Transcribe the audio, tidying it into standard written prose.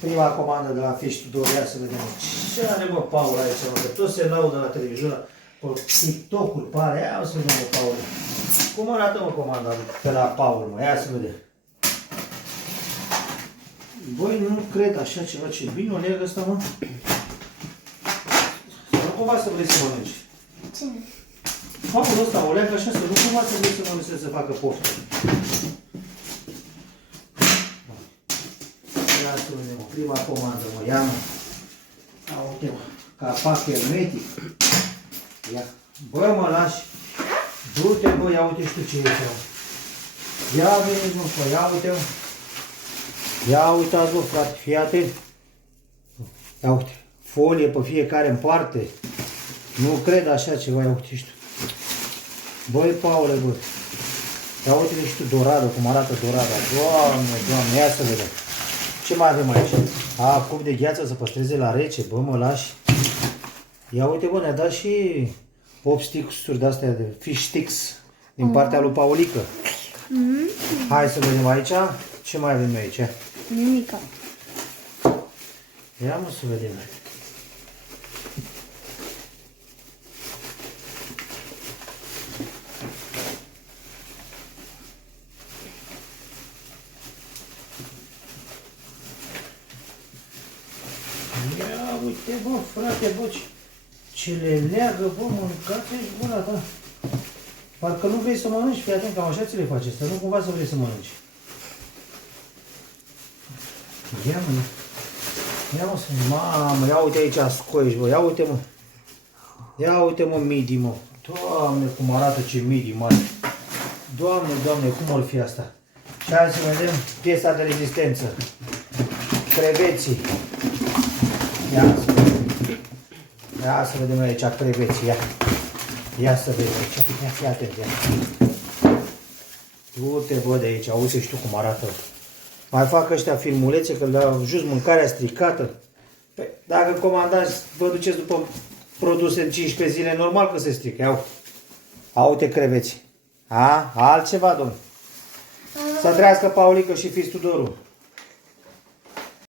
Prima comandă de la Fish Tudor, ia să vedem. Ce are mă Paul aici, mă, că tot se laudă la televizor, pe TikTok-uri pare, ia să vedem mă Paul. Cum arată mă comanda pe la Paul, mă, ia să vedem. Băi, nu cred așa ceva, ce bine o leagă ăsta, mă. Nu cumva să vrei să mănânci. Ce? Paul ăsta o leagă așa, să nu cumva să vrei să mănânci, să facă poftă. Ia să vedem, prima comandă, mă, ia mă. Uite, mă, capac hermetic. Ia. Bă, mă, lași. Du-te, bă, ia uite și tu ce e aici, mă. Ia veniți, mă, bă, ia uite, mă. Ia uitați, bă, frate, fii atent. Ia uite, folie pe fiecare în parte. Nu cred așa ceva, ia uite și tu. Băi, Paule, bă. Ia uite și tu dorada, cum arată dorada. Doamne, Doamne, ia să vedem. Ce mai avem aici? A, cup de gheață să păstreze la rece. Bă, mă lași. Ia uite, bă, ne-a dat și 8 sticks-uri de-astea de fish sticks din partea lui Paulică. Hai să vedem aici. Ce mai avem aici? Nimica. Ia mă să vedem. Ia uite, bă, frate, bă, ce le leagă, bă, mâncați-și gura ta. Parcă nu vrei să mănânci, fii atent, cam așa ți le face, să nu cumva să vrei să mănânci. Ia mă, ia mă, mamă, ia uite aici scoiești, bă, ia uite, mă. Ia uite, mă, midi, mă. Doamne, cum arată ce midi mari. Doamne, Doamne, cum or fi asta? Și hai să vedem piesa de rezistență. Creveții. Ia să vedem. Ia să vedem aici creveții, ia. Ia să vedem aici, ia, fii atent, ia. Du-te, bă, de aici, uite și tu cum arată. Mai fac ăștia filmulețe, că la just mâncarea stricată. Păi, dacă comandați, vă duceți după produse în 15 zile, normal că se strică. Ia uite creveți. A? Altceva, domnule. Să trăiască Paulică și Fish Tudorul.